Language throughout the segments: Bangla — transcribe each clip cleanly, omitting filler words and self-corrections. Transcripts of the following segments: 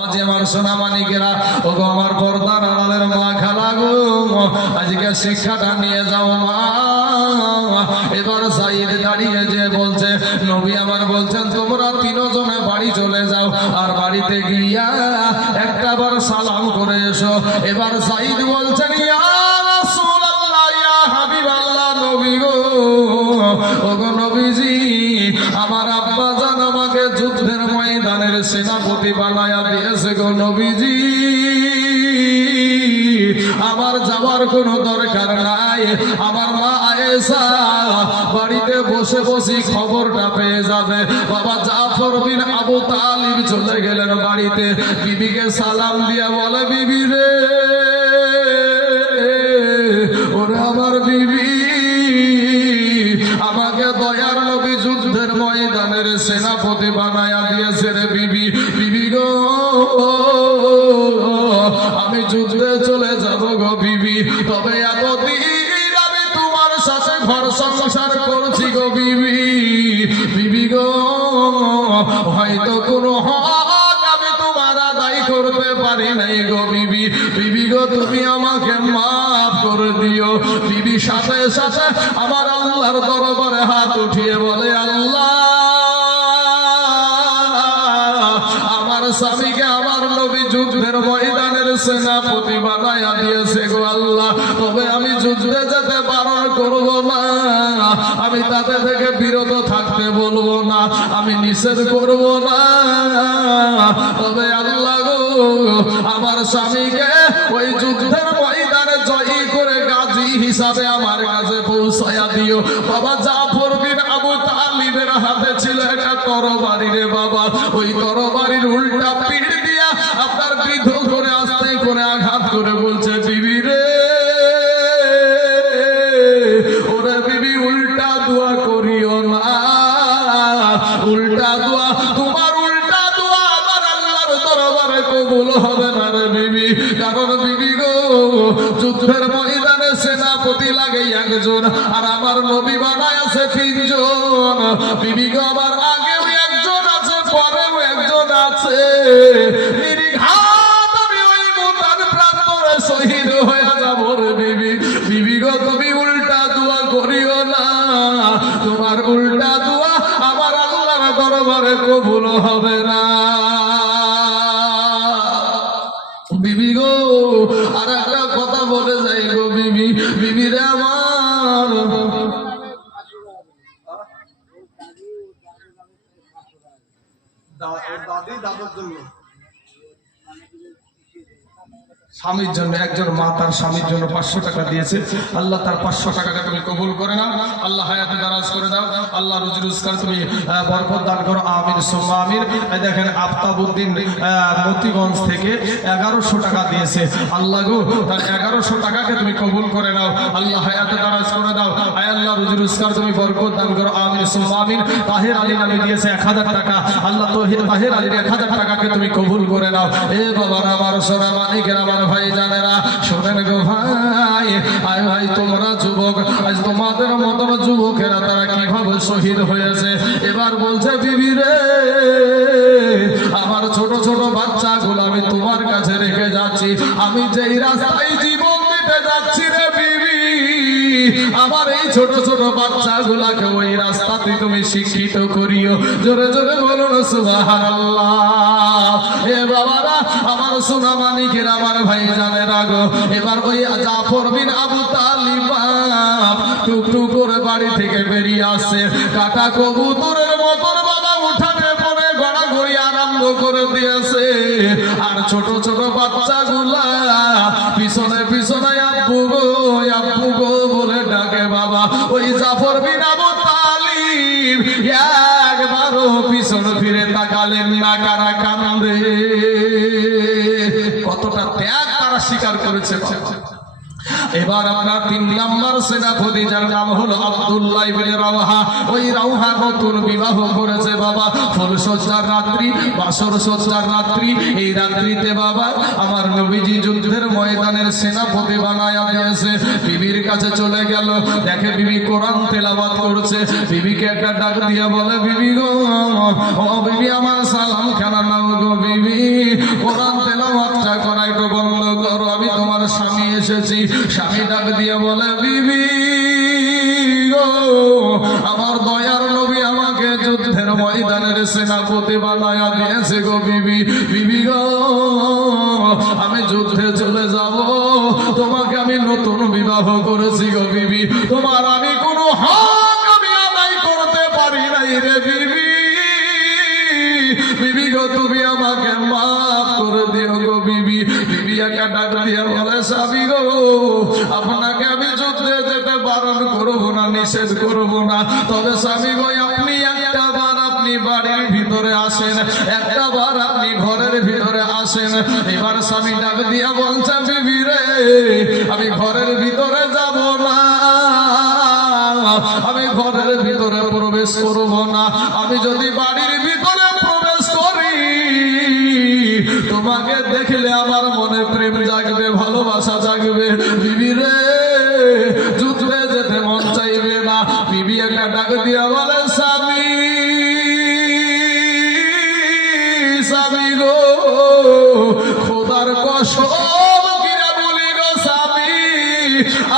আমার সোনা মানিকেরা, ও গো আমার পর্দার আড়ালের মা খালা গো, আজকে শিক্ষাটা নিয়ে যাও মা। এবার সাইদ দাঁড়িয়ে যে বলছে, নবী আমার বলছেন তোমরা তিনজনে বাড়ি চলে যাও, আর বাড়িতে গিয়া একটা বার সালাম করে এসো। এবার সাইদ বলছেন, ইয়া রাসূলুল্লাহ, ইয়া হাবিবাল্লাহ, নবী গো, ও গো নবীজি, আমার আব্বা জান আমাকে যুদ্ধের ময়দানের সেনাপতি বানায়া দিয়েছে গো নবীজি, আমার যাওয়ার কোনো দরকার নাই। আমার মা আয়েশা বাড়িতে বসে বসে খবরটা পেয়ে যাবে। বাবা জাফর বিন আবু তালিব চলে গেলেন বাড়িতে, বিবিকে সালাম দিয়া বলে, বিবি রে, ওরে আমার বিবি, আমাকে দয়ার নবী যুদ্ধের ময়দানের সেনাপতি বানায়া দিয়েছে রে বিবি। বিবি গো, আমি যুদ্ধে চলে যাব গো বিবি, তবে এতদিন আমি তোমার সাথে ঘর সংসার করছি গো বিবি। বিবি গো, হয়তো কোনো হক আমি তোমার আদায় করতে পারি নাই গো বিবি। বিবি গো, তুমি আমাকে মাফ করে দিও। বিবি সাথে সাথে আমার আল্লাহর দরবারে হাত উঠিয়ে বলে, আল্লাহ, আমার স্বামীকে আমার নবী যুদ্ধের ময়দানের সেনাপতি বানায়া দিয়েছে গো আল্লাহ, তবে আমি যুদ্ধে যেতে বারণ করব না, আমি তাতে থেকে বিরত থাকতে বলবো না, আমি নিষেধ করব না, তবে আল্লাহ গো, আমার স্বামীকে ওই যুদ্ধের ময়দানে জয়ী করে গাজী হিসাবে আমার কাছে পৌঁছায়া দিও। বাবা জাফর বিন আবু তালিবের হাতে ছিল একটা তরবারি রে বাবা, ওই তরবারির উল্টা পিঠ দিয়া আপনার বৃদ্ধ করে আস্তে করে আঘাত করে বলছে, বিবি রে, ওরে বিবি, উল্টা দোয়া করিও না, উল্টা দোয়া, তোমার উল্টা দোয়া আমার আল্লাহর দরবারে কবুল হবে না রে বিবি। কারণ বিবি গো, যুদ্ধের ময়দানে সেনাপতি লাগে একজন, আর আমার নবী বানায় আছে তিনজন। বিবি গো, আমার আগেও একজন আছে, পরেও একজন আছে, নির্ঘাত আমি ওই মুতার প্রান্তরে শহীদ হয়ে যাব রে বিবি। বিবি গো, তুমি উল্টা দোয়া করিও না, তোমার উল্টা দোয়া আমার আল্লাহর দরবারে কবুল হবে না। বিবি গো, আর একটা কথা বলে যাই গো বিবি, বিবি রে আমার, দাদি দাদার জন্য, স্বামীর জন্য, একজন মা তার স্বামীর জন্য 500 টাকা দিয়েছে। আল্লাহ তার 500 টাকাকে তুমি কবুল করে নাও, আল্লাহ হায়াতে দারাজ করে দাও, আল্লাহ রুজি রোজগার তুমি বরকত দান করো, আমিন সুম্মা আমিন। দেখেন আফতাবউদ্দিন মতিগঞ্জ থেকে 1100 টাকা দিয়েছে। আল্লাহ গো, তার 1100 টাকাকে তুমি কবুল করে নাও, আল্লাহ হায়াতে দারাজ করে দাও, আয় আল্লাহ রুজি রোজগার তুমি বরকত দান করো, আমিন সুম্মা আমিন। তাহের আলী নামে দিয়েছে 1000 টাকা, আল্লাহ তো তাহের আলীর 1000 টাকাকে তুমি কবুল করে নাও। এ বাবার আমার সোনা মানিকের আমার ভাই জানেরা, শোনেন গো ভাই, আয় ভাই, তোমরা যুবক, আজ তোমাদের মতন যুবকেরা তারা কিভাবে শহীদ হয়েছে। এবার বলছে, বিবি রে, আমার ছোট ছোট বাচ্চাগুলো আমি তোমার কাছে রেখে যাচ্ছি, আমি যেই রাস্তায় জীবন দিতে যাচ্ছি রে বিবি, আমার এই ছোট ছোট বাচ্চাগুলাকে ওই রাস্তাতে তুমি শিক্ষিত করিও। জোরে জোরে বলুন সুবহানাল্লাহ। এ বাবারা, আমার সোনা মানিকের আমার ভাই জানেরা গো, এবার ওই জাফর বিন আবু তালিব টুকটুক করে বাড়ি থেকে বেরিয়ে আসছে, কাটা কবুতরের মতন বাবা উঠানে পরে গড়াগড়ি আরম্ভ করে দিয়েছে, আর ছোট ছোট বাচ্চাগুলা পিছনে পিছনে আব্বু গো, আব্বু গো বলে ডাকে। বাবা, ওই জাফর বিন আবু তালিব একবারও পিছন ফিরে তাকালেন না, কারা কান্দে, কতটা ত্যাগ তারা স্বীকার করেছে। এবার আমরা 3 নম্বর সেনাপতি, যার নাম হলো আব্দুল্লাহ ইবনে রাওহা। ওই রাওহা নতুন বিবাহ করেছে বাবা, ফুলসজ্জার রাত্রি, বাসর সজ্জার রাত্রি। এই রাত্রিতে বাবা আমার নবীজি যুদ্ধের ময়দানের সেনাপতি বানায়া দিয়েছে। বিবির কাছে চলে গেল, দেখে বিবি কোরআন তেলাওয়াত করছে। বিবিকে একটা ডাক দিয়া বলে, বিবি গো, ও বিবি আমার সালাম খানা নাও গো বিবি। ও কোরআন তেলাওয়াতটা করা একটু বন্ধ করো, আমি তোমার স্বামী এসেছি। স্বামী ডাক দিয়ে বলে, বিবি গো, আমার দয়ার নবী আমাকে যুদ্ধের ময়দানের সেনাপতি বানায়া দিয়েছে গো বিবি। বিবি গো, আমি যুদ্ধে চলে যাব, তোমাকে আমি নতুন বিবাহ করেছি গো বিবি, তোমার আমি কোনো হক আমি আদায় করতে পারি নাই রে বিবি। বিবি গো, তুমি আমাকে মাফ করে দিও গো বিবি। বিবি একা ডাক দিয়ে বলে, স্বামী গো, আপনাকে আমি যুদ্ধে যেতে বারণ করবো না, নিষেধ করবো না, তবে স্বামী গো আপনি একটা বার আপনি বাড়ির ভিতরে আসেন, একটা বার আপনি ঘরের ভিতরে আসেন। এবার স্বামী ডাক দিয়া বলছে, বিবি রে, আমি ঘরের ভিতরে যাব না, আমি ঘরের ভিতরে প্রবেশ করব না। আমি যদি বাড়ির ভিতরে প্রবেশ করি, তোমাকে দেখলে আমার মনে প্রেম জাগবে, ভালোবাসা জাগবে। বিবি রে, যুদ্ধে যেতে মন চাইবে না। বিবি একটা ডাক দিয়া বলে, স্বামী, স্বামী গো, খোদার কসম কিরা বলি গো স্বামী,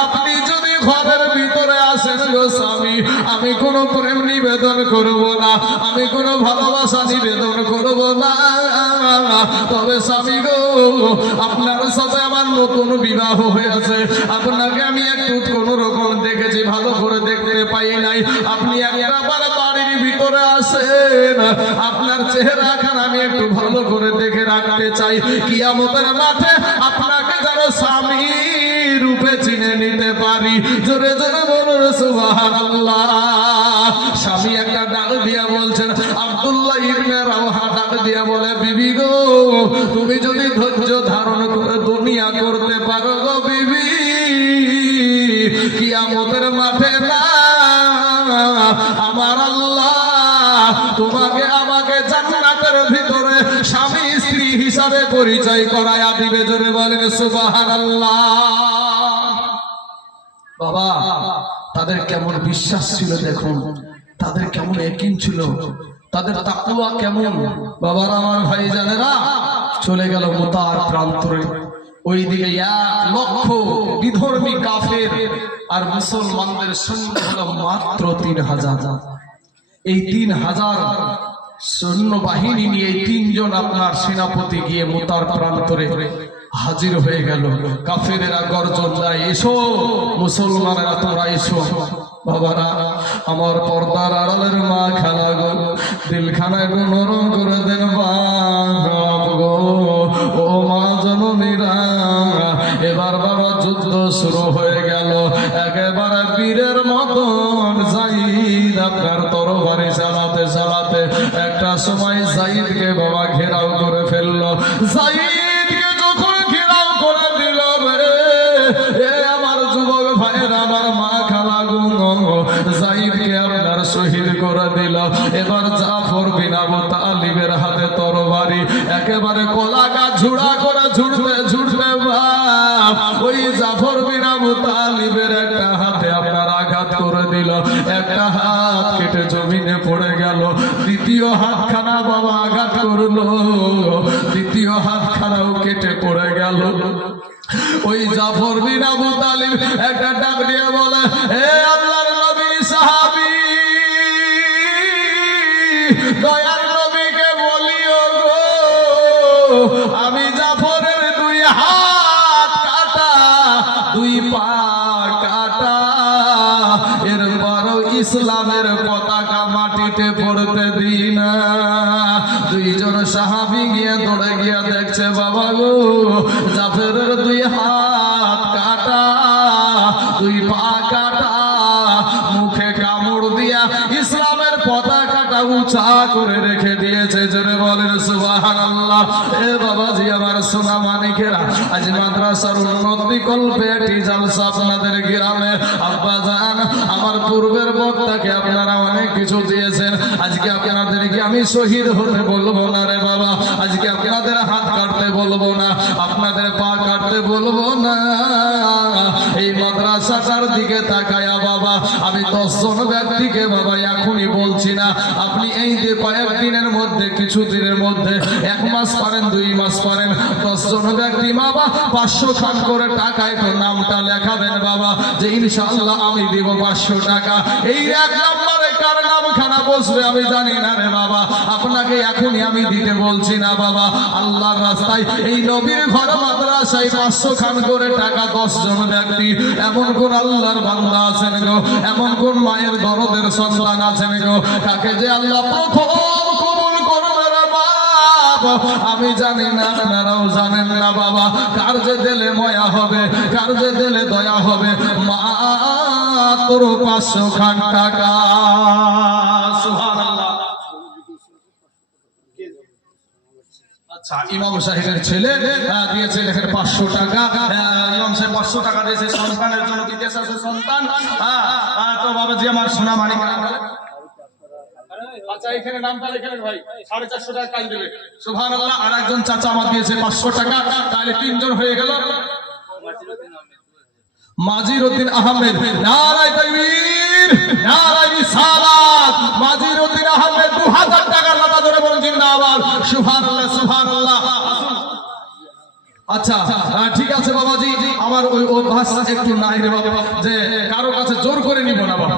আপনি যদি ঘরের ভিতরে আসেন গো স্বামী, আমি কোনো প্রেম নিবেদন করব না, আমি কোনো ভালোবাসা নিবেদন করব না, তবে স্বামী গো আপনার সাথে আমার নতুন বিবাহ হয়েছে, আপনাকে আমি একটু কোন রকম দেখেছি, ভালো করে দেখতে পাই নাই, আপনি একবার বাড়ির ভিতরে আসেন, আপনার চেহারাখান আমি একটু ভালো করে দেখে রাখতে চাই, কিয়ামতের মাঠে আপনাকে যেন স্বামী রূপে চিনে নিতে পারি। জোরে জোরে বলুন সুবহানাল্লাহ। স্বামী একটা ডাক দিয়া বলছেন, আব্দুল্লাহ ইবনে রাওহা ডাক দিয়া বলে, বিবি গো, তুমি যদি ধৈর্য ধারণ করে দুনিয়া করতে পারো গো বিবি, কিয়ামতের মাঠে না আমার আল্লাহ তোমাকে আমাকে জান্নাতের ভিতরে স্বামী স্ত্রী হিসাবে পরিচয় করায়া দিবে। জোরে বলেন সুবহানাল্লাহ। বাবা, তাদের কেমন বিশ্বাস ছিল দেখুন, তাদের কেমন ইয়াকিন ছিল, তাদের তাকওয়া কেমন। বাবার আমার ভাই জানেরা, চলে গেল মুতার প্রান্তরে, ওইদিকে 1,00,000 বিধর্মী কাফের আর মুসলমানদের সৈন্য হলো মাত্র 3,000। এই 3,000 সৈন্য বাহিনী নিয়ে 3 জন আপনার সেনাপতি গিয়ে মুতার প্রান্তরে হাজির হয়ে গেল। কাফেরেরা গর্জন দেয়, এসো মুসলমানেরা তোমরা এসো। বাবারা আমার, পর্দার আড়ালের মা খালা গো, দিলখানা একটু নরম করে দেন বাপ গো, ও মা জননীরা। এবার বাবা যুদ্ধ শুরু হয়ে গেল, একেবারে বীরের মতন যাইদ আপনার তরবারি চালাতে চালাতে একটা সময় যাইদকে বাবা ঘেরাও করে ফেললো। যাইদকে যখন ঘেরাও করে দিল, এ আমার যুবক ভাইয়ের, আমার মা খালা গো, যাইদকে আপনার শহীদ করে দিল। এবার জাফর বিন আবু তালিবের হাতে তরবারি, একেবারে কলা গাছ ঝুড়া করে ঝুড়তে ঝুড়তে বাপ ওই জাফর বিন আবু তালিবের একটা হাতে আপনার আঘাত করে দিল, একটা হাত কেটে জমিনে পড়ে গেল। দ্বিতীয় হাতখানা বাবা আঘাত করলো, দ্বিতীয় হাতখানাও কেটে পড়ে গেল। ওই জাফর বিন আবু তালিব একটা ডাক দিয়ে বলে, হে আল্লাহর নবী সাহাবী, দয়ার নবীকে বলিও গো, আমি জাফরের 2 হাত কাটা, 2 পা কাটা, এরপরও ইসলামের পতাকা মাটিতে পড়তে দিই না। 2 জন সাহাবী গিয়ে দৌড়ে গিয়ে দেখছে, বাবা গো, জাফরের 2 হাত কাটা, 2 পা কাটা, মুখে কামড় দিয়া ইসলামের পতাকাটা উঁচা করে রেখে দিয়েছে। জোরে বলেন সুবহানাল্লাহ। এ বাবাজি আমার সোনা মানিকেরা, আজ মাদ্রাসার উন্নতি কল্পে একটি জালসা আপনাদের গ্রামে। আব্বা জান, আমার পূর্বের বক্তাকে আপনারা অনেক কিছু দিয়েছেন, আজকে আপনাদেরকে আমি শহীদ হতে বলবো না রে বাবা, আজকে আপনাদের হাত কাটতে বলবো না, আপনাদের পা কাটতে বলবো না, এই মাদ্রাসাটার দিকে তাকায়া বাবা আমি 10 জন ব্যক্তিকে বাবা এখনই বলছি না, আপনি এই যে কয়েকদিনের মধ্যে কিছু দিনের মধ্যে 1 মাস পারেন 2 মাস পারেন 10 জন ব্যক্তি বাবা 500 খান করে টাকা একটু নামটা লেখাবেন বাবা, যে ইনশাআল্লাহ আমি দিব 500 টাকা। এই 1 নম্বরে কার নামখানা বসবে আমি জানি না রে বাবা, আপনাকে এখনই আমি দিতে বলছি না বাবা। আল্লাহর রাস্তায় এই নবীর ঘর মাদ্রাসায় 500 খান করে টাকা 10 জন ব্যক্তি, এমন কোন আল্লাহর বান্দা আছেন গো, এমন কোন মায়ের দরদের সন্তান আছেন গো, তাকে যে আল্লাহ প্রথম কবুল করবে রে বাপ আমি জানি না, আপনারাও জানেন না বাবা। কার যে দিলে মায়া হবে, কার যে দিলে দয়া হবে, মাত্র 500 খান টাকা। সুবহানাল্লাহ। আচ্ছা, ইমাম সাহেবের ছেলে দিয়েছে দেখেন 500 টাকা। ইমাম সাহেব 500 টাকা দিয়েছে সন্তানের জন্য, বিদেশ আছে সন্তান। তো বাবাজি আমার সোনা মানিক, আচ্ছা এখানে নামটা লিখেন ভাই, 450 টাকা কাজ দেবে। সুবহানাল্লাহ। আর একজন চাচা আমার দিয়েছে 500 টাকা, তাহলে 3 জন হয়ে গেল। মাজিরউদ্দিন আহমেদ, নারায়ে তাকবীর, নারায়ে রিসালাত। মাজিরউদ্দিন আহমেদ 2000 টাকা লাদা ধরে বলেন জিন্দাবাদ। সুবহানাল্লাহ সুবহানাল্লাহ। আচ্ছা ঠিক আছে বাবাজি, আমার ওই অভ্যাস একটু নাই রে বাবা, যে কারো কাছে জোর করে নিব না বাবা।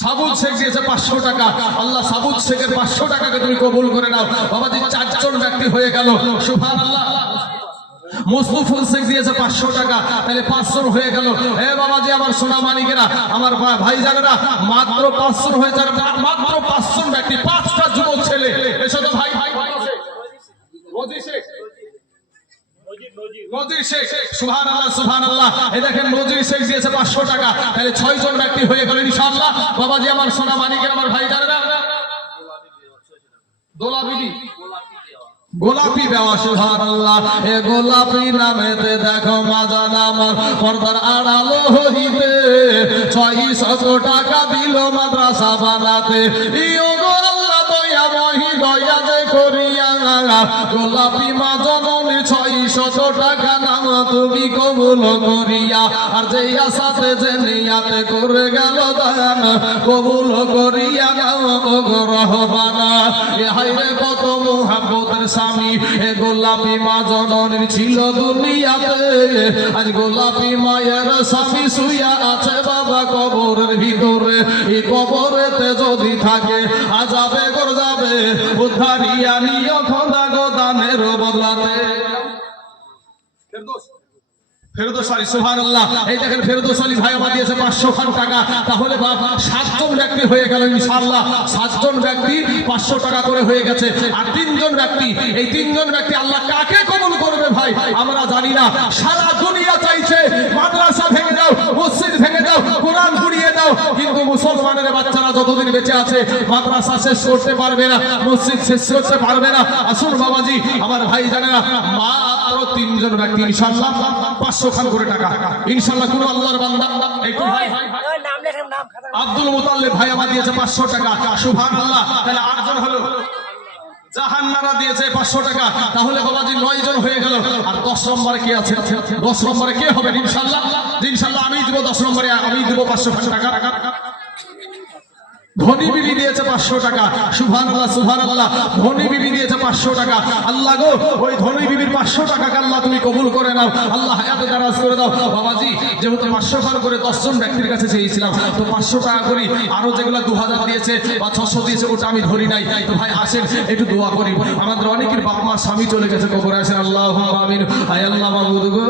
সাবুত শেখ দিয়েছে 500 টাকা, আল্লাহ সাবুত শেখের 500 টাকাকে তুমি কবুল করে নাও বাবাজি। 4 জন ব্যক্তি হয়ে গেল। সুবহানাল্লাহ। মুস্তাফুল শেখ দিয়েছে 500 টাকা, তাহলে 500 হয়ে গেল। হে বাবাজি আমার সোনা মানিকেরা, আমার ভাইজানেরা, মাত্র 500 হয়ে যাবে, মাত্র 500 ব্যক্তি, 5টা যুবক ছেলে। এসো তো ভাই, রোজি শেখ, নজির শেখ। সুবহানাল্লাহ সুবহানাল্লাহ। এই দেখেন নজির শেখ দিয়েছে 500 টাকা, তাহলে 6 জন ব্যক্তি হয়ে গেল ইনশাআল্লাহ বাবাজি আমার সোনা মানিকের, আমার ভাইজানেরা। দোলা বিবি, গোলাপি দেওয়া। সুবহানাল্লাহ। এ গোলাপি নামেতে দেখো মাজান আমার পর্দার আড়ালো হইতে 600 টাকা দিল মাদ্রাসা বানাতে। ইও গো আল্লাহ দয়া মহি দয়া যে করিয়া, গোলাপি মা জননী 600 টাকা নাম তুমি কবুল করিয়া। আর যে আশাতে যে নিয়াতে করে গেল দান কবুল করিয়া নাও গো রহমানা। এ হায়রে কত মুহাব্বতের স্বামী এ গোলাপি মা জননীর ছিল দুনিয়াতে, আজ গোলাপি মায়ের স্বামী শুইয়া আছে বাবা কবরের ভিতরে। এই কবরেতে যদি থাকে আযাবে গরযাবে, উদ্ধারিয়া নিও খোদা গো দানের বদলাতে। ফেরদৌস আলী, সুবহানাল্লাহ। এই দেখেন ফেরদৌস আলী ভাই আমার দিয়েছে 500 খান টাকা, তাহলে বাবা 7 জন ব্যক্তি হয়ে গেল ইনশাআল্লাহ। 7 জন ব্যক্তি 500 টাকা করে হয়ে গেছে। আর 3 জন ব্যক্তি, এই 3 জন ব্যক্তি আল্লাহ কাকে কবুল করবে ভাই আমরা জানি না। সারা দুনিয়া চাইছে মাদ্রাসা ভেঙে দাও, মসজিদ ভেঙে দাও, কোরআন পুড়িয়ে দাও, কিন্তু মুসলমানের বাচ্চারা যতদিন বেঁচে আছে মাদ্রাসা শেষ করতে পারবে না, মসজিদ শেষ করতে পারবে না। আসুন বাবাজি আমার ভাই জানেরা, মাত্র 3 জন ব্যক্তি ইনশাআল্লাহ 500 খান করে টাকা ইনশাআল্লাহ। কোন আল্লাহর বান্দা একটু ভাই নাম লেখেন, নাম খাতা। আব্দুল মুতাল্লিব ভাই আমার দিয়েছে 500 টাকা। সুবহানাল্লাহ। তাহলে 8 জন হলো। জাহান্নারা দিয়েছে 500 টাকা, তাহলে বাবাজি 9 জন হয়ে গেল। আর 10 নম্বরে কে আছে? 10 নম্বরে কে হবে ইনশাআল্লাহ? ইনশাআল্লাহ আমি দিব 10 নম্বরে, আমি দিব 500 টাকা। ধনী বিবি দিয়েছে 500 টাকা। সুবহানাল্লাহ সুবহানাল্লাহ। ধনী বিবি দিয়েছে 500 টাকা। আল্লাহ গো ওই ধনী বিবির 500 টাকাকে আল্লাহ তুমি কবুল করে নাও, আল্লাহ হায়াতে দারাজ করে দাও বাবাজি। যেহেতু 500 টাকা করে 10 জন ব্যক্তির কাছে চেয়েছিলাম, তো 500 টাকা করি। আরো যেগুলো 2000 দিয়েছে বা 600 দিয়েছে ওটা আমি ধরি নাই। তো ভাই আসেন একটু দোয়া করি। আমাদের অনেকের বাপ মা স্বামী চলে গেছে কবরে, আসেন আল্লাহুম্মা আমিন। আয় আল্লাহ মাবুদ গো,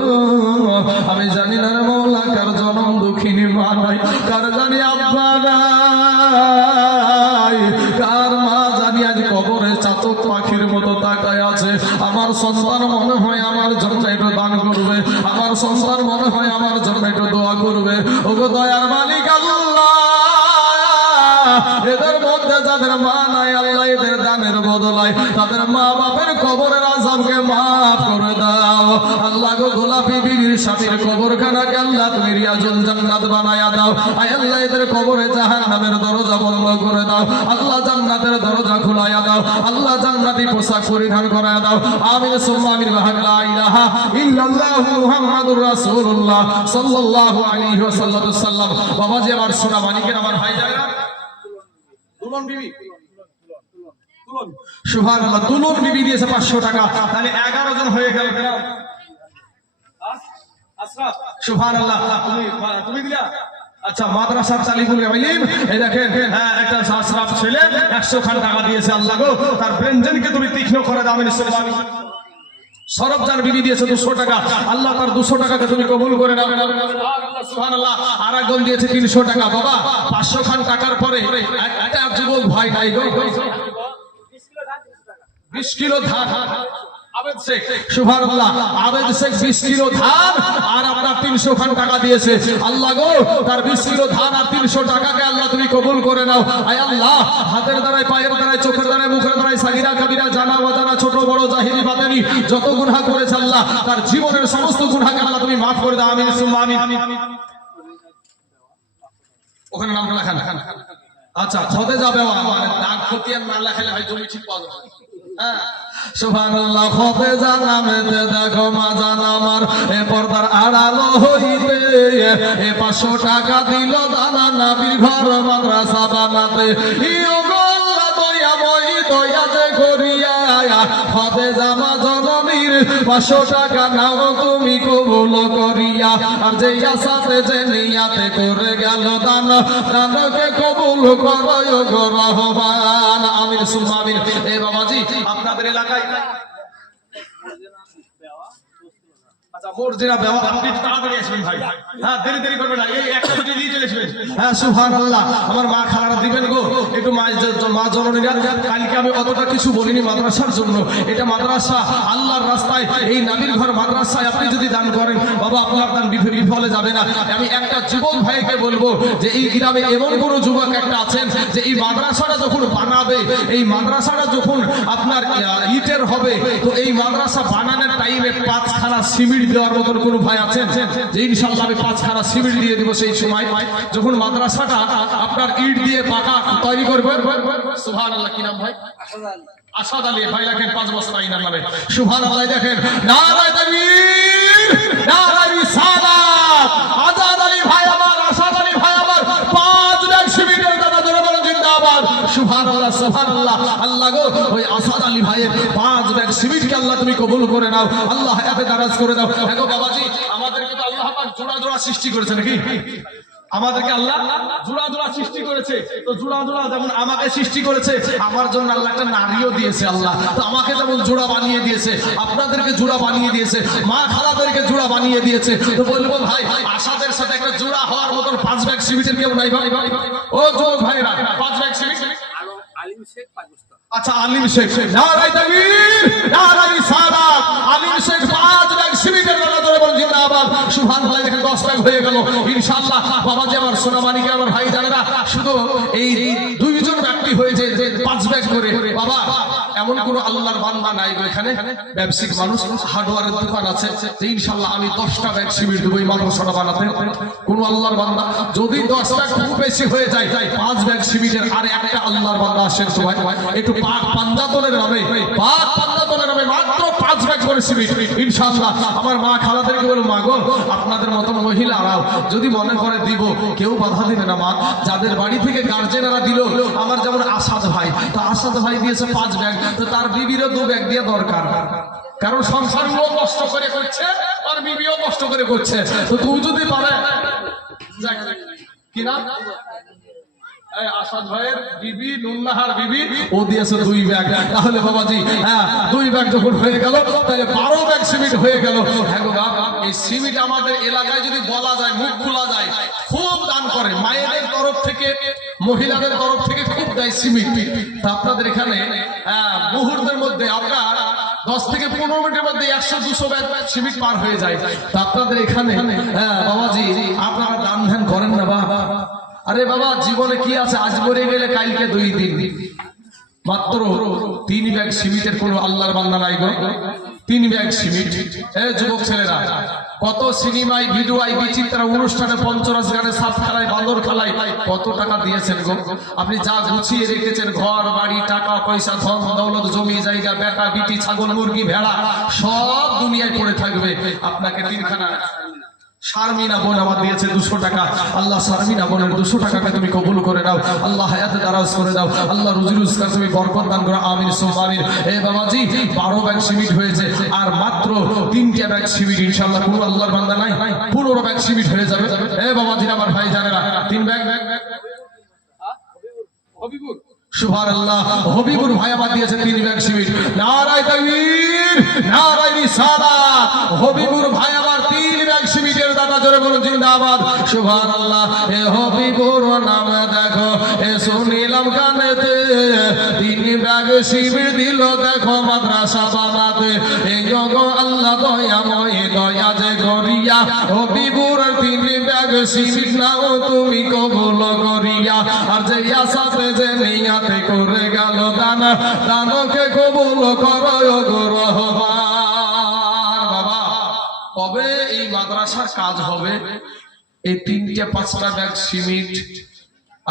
আমি জানি না রে মাওলা কার জনম দুঃখিনী মা নাই, কার জানি আব্বা নাই, কার মা জানি আজ কবরে চাতক পাখির মতো তাকায় আছে। আমার সন্তান মনে হয় আমার জন্য একটু দান করবে, আমার সন্তান মনে হয় আমার জন্য একটু দোয়া করবে। ওগো দয়ার মালিক আল্লাহ, এদের মধ্যে যাদের মা নাই আল্লাহ এদের দানের বদলায় তাদের মা বাপের কবরের আযাবকে মাফ করে দাও আল্লাহ গো। গোলাপি বিবির স্বামীর কবরখানাকে আল্লাহ তুমি রিয়াজুল জান্নাত বানায়া দাও। আয় আল্লাহ এদের কবরে জাহান্নামের দরজা বন্ধ করে দাও। আল্লাহ জান্নাতের দরজা খোলায়া দাও। আল্লাহ জান্নাতি পোশাক পরিধান করায়া দাও। আমিন সুম্মা আমিন। লা ইলাহা ইল্লাল্লাহু মুহাম্মাদুর রাসূলুল্লাহ সাল্লাল্লাহু আলাইহি ওয়াসাল্লাম। বাবাজি আমার সোনা মানিকের আমার ভাইজানেরা, দুলন বিবি সুবহানাল্লাহ, দুলন বিবি দিয়েছে 500 টাকা, তাহলে 11 জন হয়ে গেল। আশরাফ সুবহানাল্লাহ, তুমি দিলা। আচ্ছা, মাদ্রাসার তালিবুল ইলম, এই দেখেন একটা আশরাফ ছেলে 100 খান টাকা দিয়েছে। আল্লাহ গো তার ব্রেনজনকে তুমি তীক্ষ্ণ করে দাও। আমিন সুবহানাল্লাহ। সরবজান বিবি দিয়েছে 200 টাকা। আল্লাহ তার 200 টাকাকে তুমি কবুল করে নাও। সুবহানাল্লাহ। আর একজন দিয়েছে 300 টাকা। বাবা 500 খান টাকার পরে একটা যুবক ভাই নাই গো, 20 কিলো ধান। আবেদ শেখ সুবহানাল্লাহ, আবেদ শেখ 20 কিলো ধান আর আপনার 300 খান টাকা দিয়েছে। আল্লাহ গো তার 20 কিলো ধান আর 300 টাকাকে আল্লাহ তুমি কবুল করে নাও। আয় আল্লাহ হাতের দ্বারায়, পায়ের দ্বারায়, চোখের দ্বারায়, মুখের দ্বারায়, সাগিরা কাবিরা, জানা অজানা, ছোট বড়, জাহিরি বাতিনি যত গুনাহ করেছে আল্লাহ তার জীবনের সমস্ত গুনাহকে আল্লাহ তুমি maaf করে দাও। আমিন সুম্মা আমিন। ওখানে নামটা লেখান। আচ্ছা, খদে যাবে মানে দাগ খতিয়ান না লেখালে হয় জমি ঠিক পাওয়া যাবে। হ্যাঁ সুবহানাল্লাহ। খদে জানামেতে দেখো মাজান আমার এ পর্দার আড়ালো হইতে 500 টাকা দিল দানা নবীর ঘর মাদ্রাসা বানাতে। ইও গো আল্লাহ দয়াময় দয়াতে করিয়া খদে জামা জননীর 500 টাকা নাও তুমি কবুল করিয়া। আর যে আশাতে যে নিয়াতে করে গেল দান, দানকে কবুল করো গো রহমান। আমিন সুম্মা আমিন। এ বাবাজি আপনাদের এলাকায় আচ্ছা মর্জিনা বেওয়া, আপনি তাড়াতাড়ি আসবেন ভাই। হ্যাঁ দেরি করবেন না, এই একটা দুটো দিয়ে চলে আসবেন। হ্যাঁ সুবহানাল্লাহ। আমার মা খালারা দিবেন গো একটু, মা জননীরা। কালকে আমি অতটা কিছু বলিনি মাদ্রাসার জন্য। এটা মাদ্রাসা আল্লাহর রাস্তায়, এই নবীর ঘর মাদ্রাসায় আপনি যদি দান করেন বাবা আপনার দান বিফলে যাবে না। আমি একটা যুবক ভাইকে বলবো যে এই গ্রামে এমন কোন যুবক একটা আছেন যে এই মাদ্রাসাটা যখন বানাবে, এই মাদ্রাসাটা যখন আপনার ইটের হবে, তো এই মাদ্রাসা বানানোর টাইমে 5 খানা সিমেন্ট দেওয়ার মতন কোন ভাই আছেন যে ইনশাআল্লাহ আমি 5 খানা সিমেন্ট দিয়ে দিব সেই সময় যখন মাদ্রাসাটা আপনার ইট দিয়ে পাকা তৈরি করবে। সুবহানাল্লাহ। কি নাম ভাই? আসাদ আলী ভাই। দেখেন 5 বস্তা ইনার নামে। সুবহানাল্লাহ। দেখেন নারায়ে তাকবীর, নারায়ে রিসালাত। আজাদ আলী ভাই আমার, আসাদ আলী ভাই আমার 5 ব্যাগ সিমেন্টের দাদা ধরে বলেন জিন্দাবাদ। সুবহানাল্লাহ সুবহানাল্লাহ। আল্লাহ গো ওই আসাদ আলী ভাইয়ের 5 ব্যাগ সিমেন্টকে আল্লাহ তুমি কবুল করে নাও। আল্লাহ হায়াতে দারাজ করে দাও। দেখো বাবাজি আমাদেরকে তো আল্লাহ পাক জোড়া জোড়া সৃষ্টি করেছে নাকি? আমাদেরকে আল্লাহ জোড়া জোড়া সৃষ্টি করেছে। তো জোড়া জোড়া যেমন আমাকে সৃষ্টি করেছে, আমার জন্য আল্লাহ একটা নারীও দিয়েছে। আল্লাহ তো আমাকে যেমন জোড়া বানিয়ে দিয়েছে, আপনাদেরকে জোড়া বানিয়ে দিয়েছে, মা খালাদেরকে জোড়া বানিয়ে দিয়েছে। তো বলবো ভাই আসাদের সাথে একটা জোড়া হওয়ার মতন 5 ব্যাগ সিমেন্টের কেউ নাই ভাই? ও যুবক ভাইরা 5 ব্যাগ সিমেন্ট। আলিম শেখ 5 বস্তা। আচ্ছা আলিম শেখ, নারায়ে তাকবীর, নারায়ে রিসালাত। আলিম শেখ 5 ব্যাগ সিমেন্টের দাদা ধরে বলেন জিন্দাবাদ। সুবহানাল্লাহ। দেখেন 10 ব্যাগ হয়ে গেল ইনশাআল্লাহ। বাবাজি আমার সোনা মানিকের আমার ভাই জানেরা, শুধু এই 2 জন ব্যক্তি হয়েছে যে 5 ব্যাগ করে। বাবা এমন কোন আল্লাহর বান্দা নাই এখানে, ব্যবসায়িক মানুষ, হার্ডওয়্যারের দোকান আছে যে ইনশাআল্লাহ আমি 10টা ব্যাগ সিমেন্ট দেব এই মাদ্রাসাটা বানাতে। কোন আল্লাহর বান্দা যদি 10 ব্যাগ খুব বেশি হয়ে যায় 5 ব্যাগ সিমেন্টের আর একটা আল্লাহর বান্দা আসেন তো ভাই একটু পাক পান্দাতনের নামে, পাক পান্দাতনের নামে মাত্র 5 ব্যাগ করে সিমেন্ট ইনশাআল্লাহ। আমার মা খালাদেরকে বলবো মা গো আপনাদের মতন মহিলারাও যদি মনে করে দিব কেউ বাধা দিবে না মা। যাদের বাড়ি থেকে গার্জেনরা দিল, আমার যেমন আসাদ ভাই, তো আসাদ ভাই দিয়েছে 5 ব্যাগ, তো তার বিবিরও 2 ব্যাগ দিয়ে দরকার, কারণ সংসারগুলো কষ্ট করে করছে আর বিবিও কষ্ট করে করছে। তো তুই যদি পারে কি নাম আসাদ ভাইয়ের বিবি নুন্নাহার বিবি, ও দিয়েছে 2 ব্যাগ। তাহলে বাবাজি হ্যাঁ 2 ব্যাগ যখন হয়ে গেল তাহলে 12 ব্যাগ সিমেন্ট হয়ে গেল। হ্যাঁ গো বাবা এই সিমেন্ট আমাদের এলাকায় যদি বলা যায়, মুখ খোলা যায়, খুব দান করে মায়েদের তরফ থেকে, মহিলাদের তরফ থেকে খুব দেয় সিমেন্ট। তা আপনাদের এখানে মুহূর্তের মধ্যে আপনার 10 থেকে 15 মিনিটের মধ্যে 100-200 ব্যাগ সিমেন্ট পার হয়ে যায়। তা আপনাদের এখানে বাবাজি আপনারা দান ধ্যান করেন না বাবা? আরে বাবা জীবনে কি আছে, আজ মরে গেলে কালকে 2 দিন, মাত্র 3 ব্যাগ সিমেন্টের কোন আল্লাহর বান্দা নাই গো। 3 ব্যাগ সিমেন্ট। যুবক ছেলেরা কত সিনেমায় ভিডিওয় বিচিত্র অনুষ্ঠানে পঞ্চরস গানে সাপ খেলায় বাঁদর খেলায় কত টাকা দিয়েছেন গো। আপনি যা গুছিয়ে রেখেছেন ঘর বাড়ি টাকা পয়সা ধন দৌলত জমি জায়গা বেটা বিটি ছাগল মুরগি ভেড়া সব দুনিয়ায় পড়ে থাকবে, আপনাকে তিনখানা শারমিনা বোন আমার দিয়েছে 200 টাকা। আল্লাহ শারমিনা বোনের 200 টাকাকে তুমি কবুল করে নাও, আল্লাহ হায়াতে দারাজ করে দাও, আল্লাহ রুজি রোজগার তুমি বরকত দান করো, আমিন সুম্মা আমিন। এ বাবাজি 12 ব্যাগ সিমেন্ট হয়েছে আর মাত্র 3টা ব্যাগ সিমেন্ট, ইনশাআল্লাহ কোনো আল্লাহর বান্দা নাই 15 ব্যাগ সিমেন্ট হয়ে যাবে। এ বাবাজি আমার ভাই জানেরা 3 ব্যাগ হবিবুর সুবহানাল্লাহ হবিবুর ভাই আমার দিয়েছে 3 ব্যাগ সিমেন্ট। নারায়ে তাকবীর নারায়ে রিসালাত। হবিবুর ভাই আমার 3 ব্যাগ সিমেন্টের দাতা, জোরে বলুন জিন্দাবাদ সুবহানাল্লাহ। এ হবিবুর নাম দেখো এ শুনিলাম কানেতে, 3 ব্যাগ সিমেন্ট দিল দেখো মাদ্রাসা বানাতে। এই গো আল্লাহ দয়াময় দয়া যে করিয়া হবিবুর 3 ব্যাগ সিমেন্ট নাও তুমি কবুল করিয়া। আর যে আশাতে যে নিয়াতে করে গেল দান, দানকে কবুল করো গো রহমান। বাবা কবে এই মাদ্রাসার কাজ হবে? এই 3-5টা ব্যাগ সিমেন্ট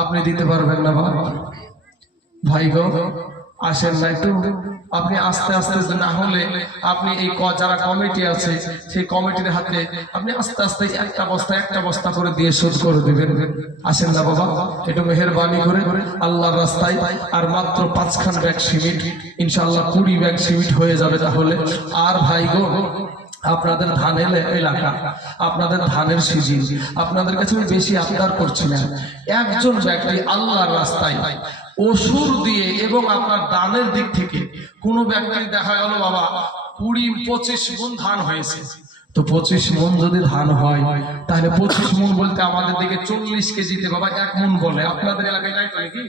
আপনি দিতে পারবেন না বাবা? ভাই গো আসেন না একটু, আপনি আস্তে আস্তে না হলে আপনি এই যারা কমিটি আছে সেই কমিটির হাতে আপনি আস্তে আস্তে একটা বস্তা করে দিয়ে শোধ করে দিবেন। আসেন না বাবা একটু মেহেরবানি করে আল্লাহর রাস্তায়। আর মাত্র 5খান ব্যাগ সিমেন্ট, ইনশাআল্লাহ 20 ব্যাগ সিমেন্ট হয়ে যাবে তাহলে। আর ভাই গো আপনাদের ধানের এলাকা, আপনাদের ধানের সিজন, আপনাদের কাছে আমি বেশি আবদার করছি না, একজন ব্যক্তি আল্লাহর রাস্তায় অসুর দিয়ে এবং আপনার দানের দিক থেকে কোনো ব্যক্তি দেখা গেল বাবা 20-25 মণ ধান হয়েছে, তো 25 মণ যদি ধান হয় তাহলে 25 মণ বলতে আমাদের দিকে 40 কেজিতে বাবা 1 মণ বলে, আপনাদের এলাকায় তাই তো নাকি?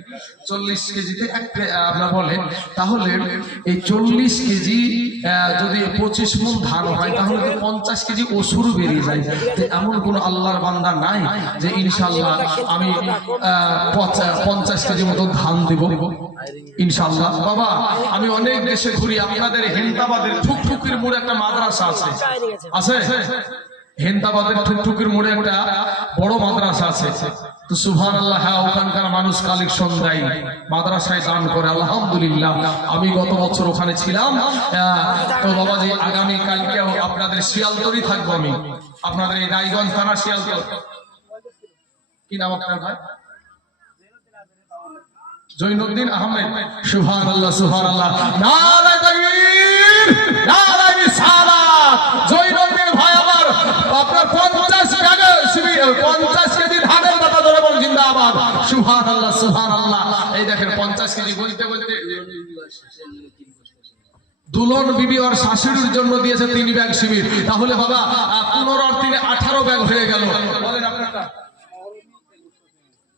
40 কেজিতে আপনার বলে। তাহলে এই 40 কেজি যদি 25 মণ ধান হয় তাহলে তো 50 কেজি অসুর বেরিয়ে যায়। তো এমন কোন আল্লাহর বান্দা নাই যে ইনশাআল্লাহ আমি 50 কেজি মতো ধান দেব ইনশাআল্লাহ? বাবা আমি অনেক দেশে ঘুরি, আপনাদের হেন্দাবাদের ঠুকঠুকির মোড়ে একটা মাদ্রাসা আছে, আছে হেন্দাবাদের ঠুকঠুকির মোড়ে একটা বড় মাদ্রাসা আছে। তো সুবহানাল্লাহ, হ্যাঁ ওখানকার মানুষ কালেকশন দেয়, মাদ্রাসায় দান করে, আলহামদুলিল্লাহ। আমি গত বছর ওখানে ছিলাম। তো বাবাজি আগামী কালকে আপনাদের শিয়ালতরি থাকবো, আমি আপনাদের এই রায়গঞ্জ থানা শিয়ালতর। কি নাম আপনার ভাই? জৈনুদ্দিন আহমেদ। সুবহানাল্লাহ সুবহানাল্লাহ, নারায়ে তাকবীর নারায়ে রিসালাত। জৈনুদ্দিন ভাই আমার আপনার 50 ব্যাগে 50 কেজি ধানের দাতা, ধরে বল জিন্দাবাদ সুবহানাল্লাহ সুবহানাল্লাহ। এই দেখেন 50 কেজি বলতে বলতে দুলন বিবি ওর শাশুড়ির জন্য দিয়েছে 3 ব্যাগ সিমেন্ট। তাহলে বাবা 15 আর 3 18 ব্যাগ হয়ে গেল। বলেন আপনারটা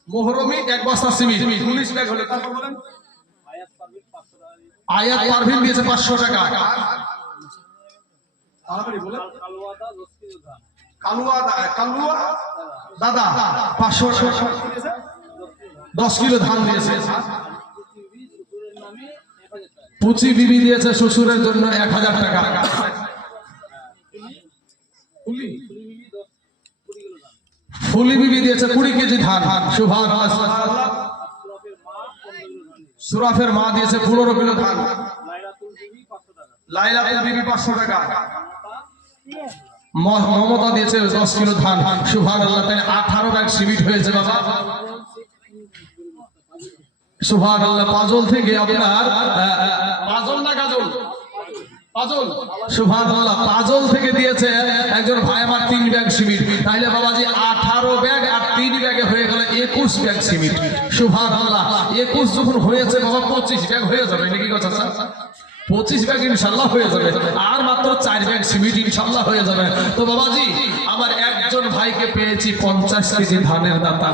মোহরমি 1 বস্তা সিমেন্ট 19 ব্যাগ হলো। তারপর বলেন আয়াত পারভিন দিয়েছে 500 টাকা। তাড়াতাড়ি বলেন কালুয়া দাদা 500 টাকা 10 কিলো ধান দিয়েছে। পুচি বিবি দিয়েছে শ্বশুরের জন্য 1000 টাকা। ফুলি বিবি দিয়েছে 20 কেজি ধান। সুবহানাল্লাহ। সুরাফের মা দিয়েছে 15 কিলো ধান। লাইলাতুল বিবি 500 টাকা। মমতা দিয়েছে 10 কিলো ধান। সুবহানাল্লাহ, তাই 18 ব্যাগ সিমেন্ট হয়েছে বাবা। সুবহানাল্লাহ। পাজল থেকে আপনার পাজল না গাজল? পাজল। সুবহানাল্লাহ, পাজল থেকে দিয়েছে একজন ভাই আমার 3 ব্যাগ সিমেন্ট। তাইলে বাবাজি 18 ব্যাগ আর 3 ব্যাগে হয়ে গেল 21 ব্যাগ সিমেন্ট। সুবহানাল্লাহ, 21 যখন হয়েছে বাবা 25 ব্যাগ হয়ে যাবে নাকি কথা স্যার? 25 ব্যাগ ইনশাআল্লাহ হয়ে যাবে, আর মাত্র 4 ব্যাগ সিমেন্ট ইনশাআল্লাহ হয়ে যাবে। তো বাবাজি আমার একজন ভাইকে পেয়েছি 50 কেজি ধানের দাতা।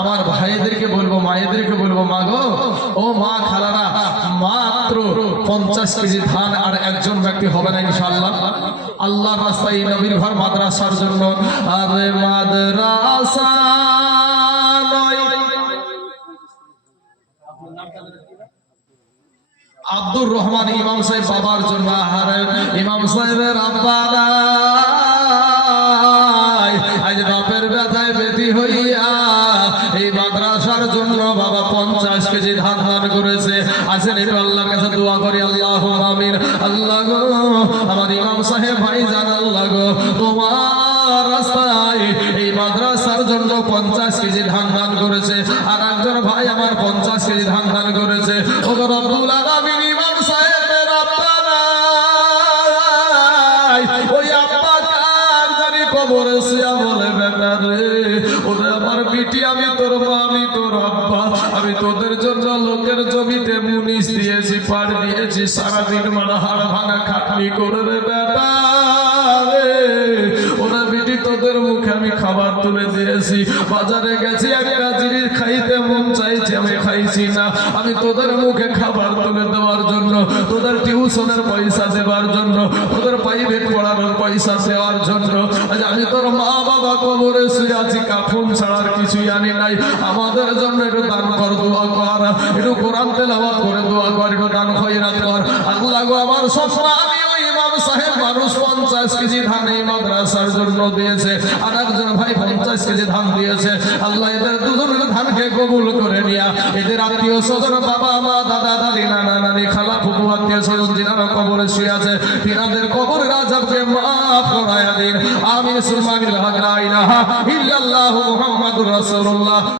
আমার ভাইদেরকে বলবো, মায়েদেরকে বলবো, মা গো ও মা খালারা, মাত্র 50 কেজি ধান আর একজন ব্যক্তি হবে না ইনশাআল্লাহ? আল্লাহর রাস্তায় নবীর ঘর মাদ্রাসার জন্য। আরে মাদ্রাসা আব্দুর রহমান ইমাম সাহেব বাবার জন্য। ইমাম সাহেবের আব্বা ভাই জানাল লাগো তোমার রাস্তায় এই মাদ্রাসার জন্য 50 কেজি ধান দান করেছে, আর একজন ভাই আমার 50 কেজি ধান দান করেছে। ও রব্বুল আলামিন ইমাম সাহেবের আব্বা নাই, ওই আব্বা কার জানি কবরে শুয়া বলে বেটা রে ওরে আমার বিটি আমি তোর মা আমি তোর আব্বা, আমি তোদের জন্য লোকের জমিতে মুনিশ দিয়েছি, পাড় দিয়েছি, সারাদিন মানে হাড় ভাঙা খাটনি করে রে বেটা রে ওরা বিটি তোদের মুখে আমি খাবার তুলে দিয়েছি, বাজারে গেছি একটা জিনিস খাইতে মন চাইছে আমি খাইছি না, আমি তোদের মুখে খাবার তুলে দেওয়ার জন্য, তোদের টিউশনের পয়সা দেওয়ার জন্য, তোদের প্রাইভেট পড়ানোর পয়সা দেওয়ার জন্য আজ আমি তোর মা বাবা কবরে শুয়ে আছি, কাফন ছাড়ার কিছুই আনি নাই, আমাদের জন্য একটু দান কর, দোয়া কর, একটু কোরআন তেলাওয়াত করে দোয়া কর, একটু দান খয়রাত কর। আল্লাহ গো আমার সম্মানী ওই ইমাম সাহেব মানুষ 50 কেজি ধান এই মাদ্রাসার জন্য দিয়েছে, আর একজন ভাই 50 কেজি ধান দিয়েছে। আল্লাহ এদের দুজনের ধানকে কবুল করে নিয়া এদের আত্মীয় স্বজন বাবা মা দাদা দাদি নানা নানি খালা ফুফু আত্মীয় স্বজন যিনারা কবরে শুয়ে আছে তিনাদের কবরের আযাবকে মাফ করায়া দিন। আমিন সুবহানাল্লাহ লা ইলাহা ইল্লাল্লাহু মুহাম্মাদুর রাসূলুল্লাহ।